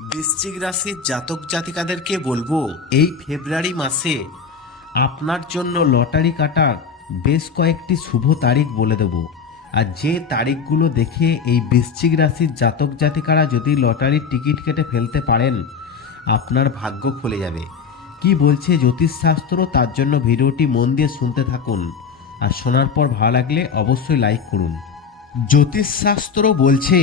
বৃশ্চিক রাশির জাতক জাতিকাদেরকে বলব, এই ফেব্রুয়ারি মাসে আপনার জন্য লটারি কাটার বেশ কয়েকটি শুভ তারিখ বলে দেব। আর যে তারিখগুলো দেখে এই বৃশ্চিক রাশির জাতক জাতিকারা যদি লটারির টিকিট কেটে ফেলতে পারেন, আপনার ভাগ্য খুলে যাবে। কি বলছে জ্যোতিষশাস্ত্র? তার জন্য ভিডিওটি মন দিয়ে শুনতে থাকুন। আর শোনার পর ভালো লাগলে অবশ্যই লাইক করুন। জ্যোতিষশাস্ত্র বলছে,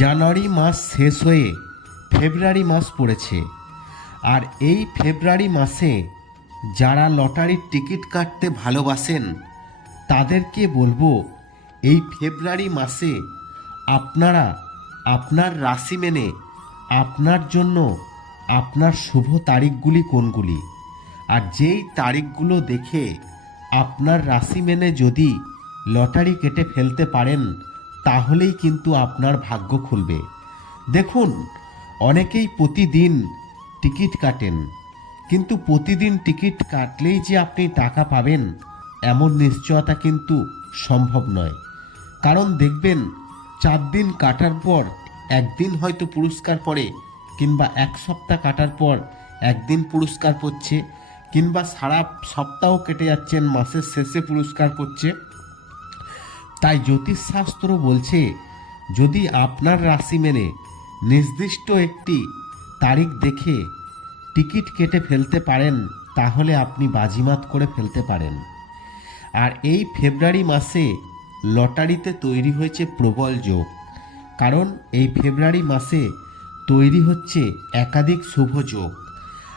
জানুয়ারি মাস শেষ হয়ে ফেব্রুয়ারি মাস পড়েছে। আর এই ফেব্রুয়ারি মাসে যারা লটারির টিকিট কাটতে ভালোবাসেন, তাদেরকে বলব, এই ফেব্রুয়ারি মাসে আপনারা আপনার রাশি মেনে আপনার জন্য আপনার শুভ তারিখগুলি কোনগুলি? আর যেই তারিখগুলো দেখে আপনার রাশি মেনে যদি লটারি কেটে ফেলতে পারেন, তাহলেই কিন্তু আপনার ভাগ্য খুলবে। দেখুন অনেকেই প্রতিদিন টিকিট কাটেন, কিন্তু প্রতিদিন টিকিট কাটলেই যে আপনি টাকা পাবেন, এমন নিশ্চয়তা কিন্তু সম্ভব নয়। কারণ দেখবেন, চার দিন কাটার পর, একদিন হয়তো পুরস্কার পড়ে, কিংবা এক সপ্তাহ কাটার পর একদিন পুরস্কার পড়ছে, কিংবা সারা সপ্তাহ কেটে যাচ্ছেন মাসের শেষে পুরস্কার পড়ছে। তাই জ্যোতিষশাস্ত্র বলছে, যদি আপনার রাশি মেনে নির্দিষ্ট একটি তারিখ দেখে টিকিট কেটে ফেলতে পারেন, তাহলে আপনি বাজিমাত করে ফেলতে পারেন। আর এই ফেব্রুয়ারি মাসে লটারিতে তৈরি হয়েছে প্রবল যোগ। কারণ এই ফেব্রুয়ারি মাসে তৈরি হচ্ছে একাধিক শুভ যোগ।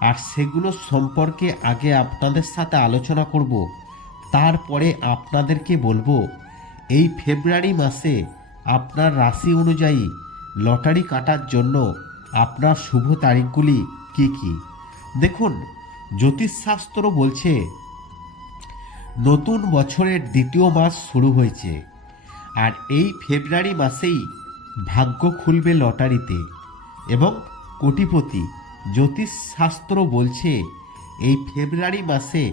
আর সেগুলো সম্পর্কে আগে আপনাদের সাথে আলোচনা করব, তারপরে আপনাদেরকে বলব, এই ফেব্রুয়ারি মাসে আপনার রাশি অনুযায়ী লটারি কাটার জন্য আপনার শুভ তারিখগুলি কি কি? দেখুন, জ্যোতিষশাস্ত্র বলছে, নতুন বছরের দ্বিতীয় মাস শুরু হয়েছে, আর এই ফেব্রুয়ারি মাসেই ভাগ্য খুলবে লটারিতে। এবং কোটিপতি জ্যোতিষশাস্ত্র বলছে, এই ফেব্রুয়ারি মাসে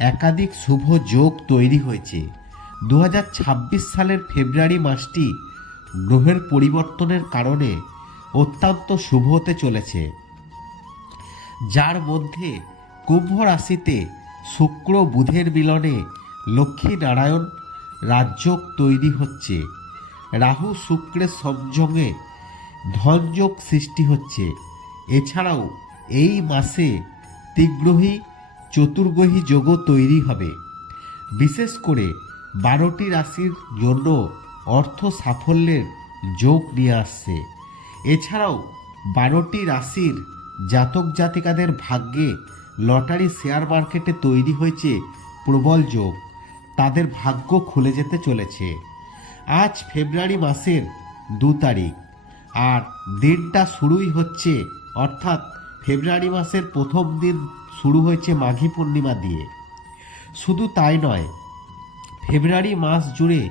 একাধিক শুভ যোগ তৈরি হয়েছে। দু হাজার ছাব্বিশ সালের ফেব্রুয়ারি মাসটি গ্রহের পরিবর্তনের কারণে অত্যন্ত শুভ হতে চলেছে। যার মধ্যে কুম্ভ রাশিতে শুক্র বুধের মিলনে লক্ষ্মী নারায়ণ রাজযোগ তৈরি হচ্ছে। রাহু শুক্রের সংযোগে ধনযোগ সৃষ্টি হচ্ছে। এছাড়াও এই মাসে ত্রিগ্রহী চতুর্গ্রহী যোগও তৈরি হবে। বিশেষ করে বারোটি রাশির জন্য অর্থ সাফল্যের যোগ নিয়ে আসছে। এছাড়াও বারোটি রাশির জাতক জাতিকাদের ভাগ্যে লটারি শেয়ার মার্কেটে তৈরি হয়েছে প্রবল যোগ। তাদের ভাগ্য খুলে যেতে চলেছে। আজ ফেব্রুয়ারি মাসের দু তারিখ আর দিনটা শুরুই হচ্ছে, অর্থাৎ ফেব্রুয়ারি মাসের প্রথম দিন শুরু হয়েছে মাঘী পূর্ণিমা দিয়ে। শুধু তাই নয়, ফেব্রুয়ারি মাস জুড়ে,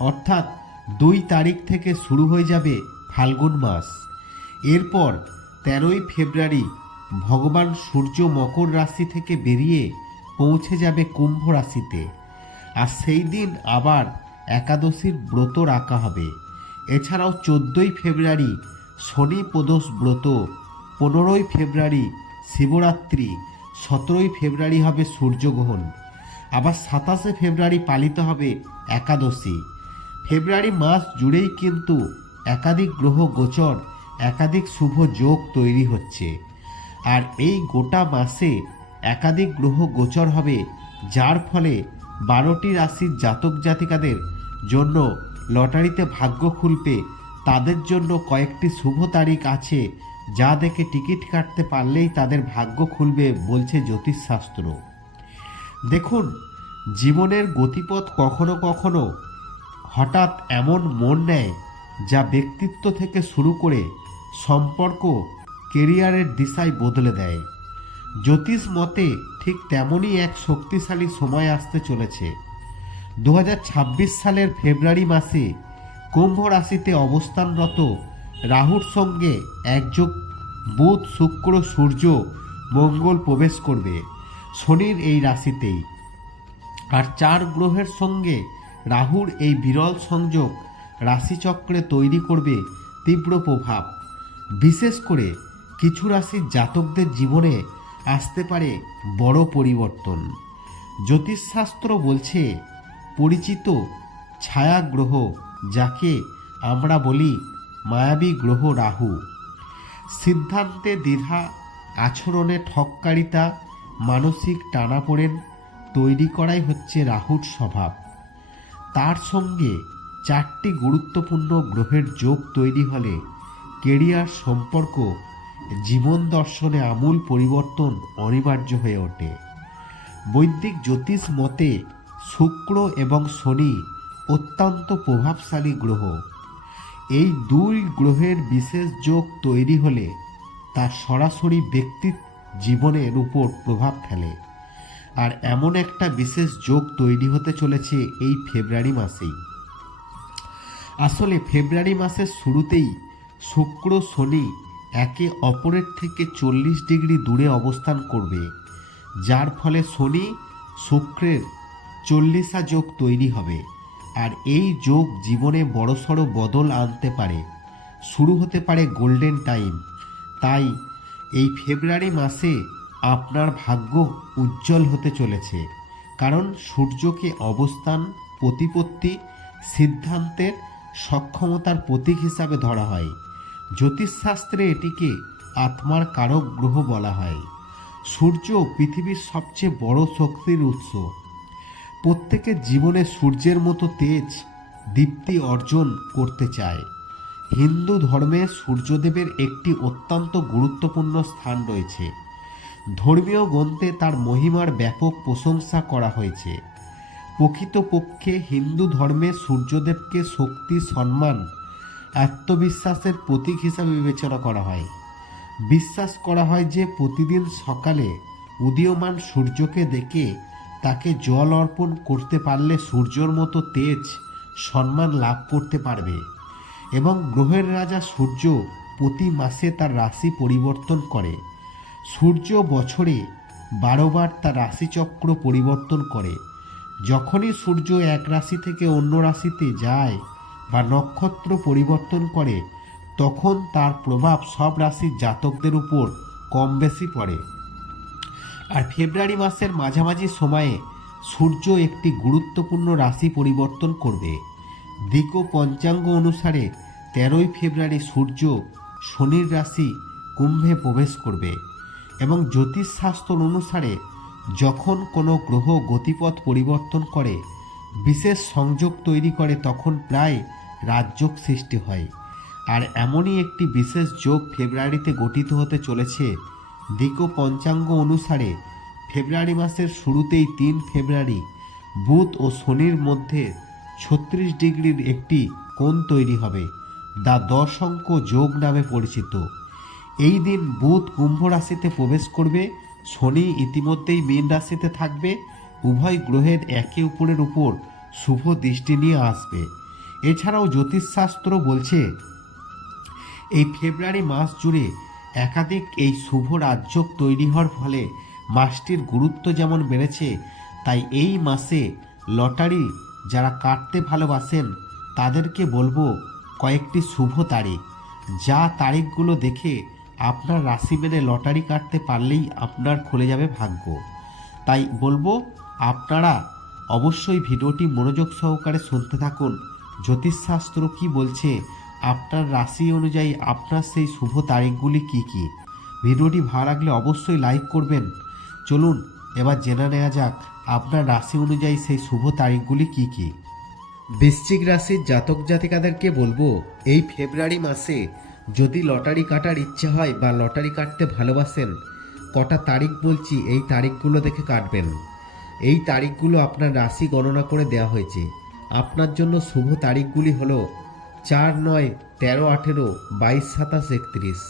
অর্থাৎ দুই তারিখ থেকে শুরু হয়ে যাবে ফাল্গুন মাস। এরপর তেরোই ফেব্রুয়ারি ভগবান সূর্য মকর রাশি থেকে বেরিয়ে পৌঁছে যাবে কুম্ভ রাশিতে। আর সেই দিন আবার একাদশীর ব্রত রাখা হবে। এছাড়াও চোদ্দোই ফেব্রুয়ারি শনি প্রদোষ ব্রত, পনেরোই ফেব্রুয়ারি শিবরাত্রি, সতেরোই ফেব্রুয়ারি হবে সূর্যগ্রহণ। আবার সাতাশে ফেব্রুয়ারি পালিত হবে একাদশী। ফেব্রুয়ারি মাস জুড়েই কিন্তু একাধিক গ্রহ গোচর, একাধিক শুভ যোগ তৈরি হচ্ছে। আর এই গোটা মাসে একাধিক গ্রহ গোচর হবে, যার ফলে বারোটি রাশির জাতক জাতিকাদের জন্য লটারিতে ভাগ্য খুলবে, তাদের জন্য কয়েকটি শুভ তারিখ আছে যা দেখে টিকিট কাটতে পারলেই তাদের ভাগ্য খুলবে বলছে জ্যোতিষশাস্ত্র। দেখুন, জীবনের গতিপথ কখনো কখনো হঠাৎ এমন মন নেয় যা ব্যক্তিত্ব থেকে শুরু করে সম্পর্ক কেরিয়ারের দিশায় বদলে দেয়। জ্যোতিষ মতে ঠিক তেমনই এক শক্তিশালী সময় আসতে চলেছে। দু হাজার ছাব্বিশ সালের ফেব্রুয়ারি মাসে কুম্ভ রাশিতে অবস্থানরত রাহুর সঙ্গে একযোগ বুধ, শুক্র, সূর্য, মঙ্গল প্রবেশ করবে শনির এই রাশিতেই। আর চার গ্রহের সঙ্গে রাহুর এই বিরল সংযোগ রাশিচক্রে তৈরি করবে তীব্র প্রভাব। বিশেষ করে কিছু রাশির জাতকদের জীবনে আসতে পারে বড় পরিবর্তন। জ্যোতিষশাস্ত্র বলছে, পরিচিত ছায়া গ্রহ যাকে আমরা বলি মায়াবী গ্রহ রাহু। সিদ্ধান্তে দ্বিধা, আচরণে ঠককারিতা, মানসিক টানাপোড়েন তৈরি করাই হচ্ছে রাহুর স্বভাব। তার সঙ্গে চারটি গুরুত্বপূর্ণ গ্রহের যোগ তৈরি হলে কেরিয়ার সম্পর্ক, জীবন দর্শনে আমূল পরিবর্তন অনিবার্য হয়ে ওঠে। বৈদিক জ্যোতিষ মতে শুক্র এবং শনি অত্যন্ত প্রভাবশালী গ্রহ। এই দুই গ্রহের বিশেষ যোগ তৈরি হলে তা সরাসরি ব্যক্তির জীবনের উপর প্রভাব ফেলে। আর এমন একটা বিশেষ যোগ তৈরি হতে চলেছে এই ফেব্রুয়ারি মাসেই। আসলে ফেব্রুয়ারি মাসের শুরুতেই শুক্র শনি একে অপরের থেকে চল্লিশ ডিগ্রি দূরে অবস্থান করবে, যার ফলে শনি শুক্রের চল্লিশা যোগ তৈরি হবে আর এই যোগ জীবনে বড়সড় বদল আনতে পারে, শুরু হতে পারে গোল্ডেন টাইম। তাই এই ফেব্রুয়ারি মাসে আপনার ভাগ্য উজ্জ্বল হতে চলেছে। কারণ সূর্যকে অবস্থান, প্রতিপত্তি, সিদ্ধান্তের সক্ষমতার প্রতীক হিসাবে ধরা হয়। জ্যোতিষশাস্ত্রে এটিকে আত্মার কারক গ্রহ বলা হয়। সূর্য পৃথিবীর সবচেয়ে বড় শক্তির উৎস। প্রত্যেকের জীবনে সূর্যের মতো তেজ, দীপ্তি অর্জন করতে চায়। হিন্দু ধর্মে সূর্যদেবের একটি অত্যন্ত গুরুত্বপূর্ণ স্থান রয়েছে। ধর্মীয় গ্রন্থে তার মহিমার ব্যাপক প্রশংসা করা হয়েছে। প্রকৃতপক্ষে হিন্দু ধর্মে সূর্যদেবকে শক্তি, সম্মান, আত্মবিশ্বাসের প্রতীক হিসাবে বিবেচনা করা হয়। বিশ্বাস করা হয় যে প্রতিদিন সকালে উদীয়মান সূর্যকে দেখে তাকে জল অর্পণ করতে পারলে সূর্যর মতো তেজ, সম্মান লাভ করতে পারবে এবং গ্রহের রাজা সূর্য প্রতি মাসে তার রাশি পরিবর্তন করে। সূর্য বছরে বারোবার তার রাশিচক্র পরিবর্তন করে। যখনই সূর্য এক রাশি থেকে অন্য রাশিতে যায় বা নক্ষত্র পরিবর্তন করে, তখন তার প্রভাব সব রাশির জাতকদের উপর কম বেশি পড়ে। আর ফেব্রুয়ারি মাসের মাঝামাঝি সময়ে সূর্য একটি গুরুত্বপূর্ণ রাশি পরিবর্তন করবে। দিক পঞ্চাঙ্গ অনুসারে তেরোই ফেব্রুয়ারি সূর্য শনির রাশি কুম্ভে প্রবেশ করবে। এবং জ্যোতিষশাস্ত্র অনুসারে যখন কোনো গ্রহ গতিপথ পরিবর্তন করে, বিশেষ সংযোগ তৈরি করে, তখন প্রায় রাজযোগ সৃষ্টি হয়। আর এমনই একটি বিশেষ যোগ ফেব্রুয়ারিতে গঠিত হতে চলেছে। দিক পঞ্চাঙ্গ অনুসারে ফেব্রুয়ারি মাসের শুরুতেই তিন ফেব্রুয়ারি, বুধ ও শনির মধ্যে ছত্রিশ ডিগ্রির একটি কোণ তৈরি হবে দা দশ অঙ্ক যোগ নামে পরিচিত। এই দিন বুধ কুম্ভ রাশিতে প্রবেশ করবে, শনি ইতিমধ্যেই মীন রাশিতে থাকবে, উভয় গ্রহের একে অপরের উপর শুভ দৃষ্টি নিয়ে আসবে। এছাড়াও জ্যোতিষশাস্ত্র বলছে, এই ফেব্রুয়ারি মাস জুড়ে একাধিক এই শুভ রাজ্যক তৈরি হওয়ার ফলে মাসটির গুরুত্ব যেমন বেড়েছে, তাই এই মাসে লটারি যারা কাটতে ভালোবাসেন তাদেরকে বলব কয়েকটি শুভ তারিখ, যা তারিখগুলো দেখে আপনার রাশি মেনে লটারি কাটতে পারলেই আপনার খুলে যাবে ভাগ্য। তাই বলব, আপনারা অবশ্যই ভিডিওটি মনোযোগ সহকারে শুনতে থাকুন। জ্যোতিষশাস্ত্র কি বলছে? আপনার রাশি অনুযায়ী আপনার সেই শুভ তারিখগুলি কি কি? ভিডিওটি ভালো লাগলে অবশ্যই লাইক করবেন। চলুন, এবার জেনে নেওয়া যাক, আপনার রাশি অনুযায়ী সেই শুভ তারিখগুলি কি কি? বৃশ্চিক রাশির জাতক জাতিকাদেরকে বলব, এই ফেব্রুয়ারি মাসে যদি লটারি কাটার ইচ্ছে হয় বা লটারি কাটতে ভালোবাসেন, কটা তারিখ বলছি, এই তারিখগুলো দেখে কাটবেন। এই তারিখগুলো আপনার রাশি গণনা করে দেওয়া হয়েছে। আপনার জন্য শুভ তারিখগুলি হলো চার নয় তেরো আঠেরো বাইশ সাতাশ একত্রিশ।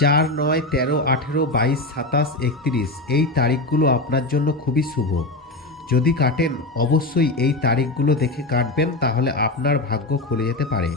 চার নয় তেরো আঠেরো বাইশ সাতাশ একত্রিশ, এই তারিখগুলো আপনার জন্য খুবই শুভ। যদি কাটেন, অবশ্যই এই তারিখগুলো দেখে কাটবেন, তাহলে আপনার ভাগ্য খুলে যেতে পারে।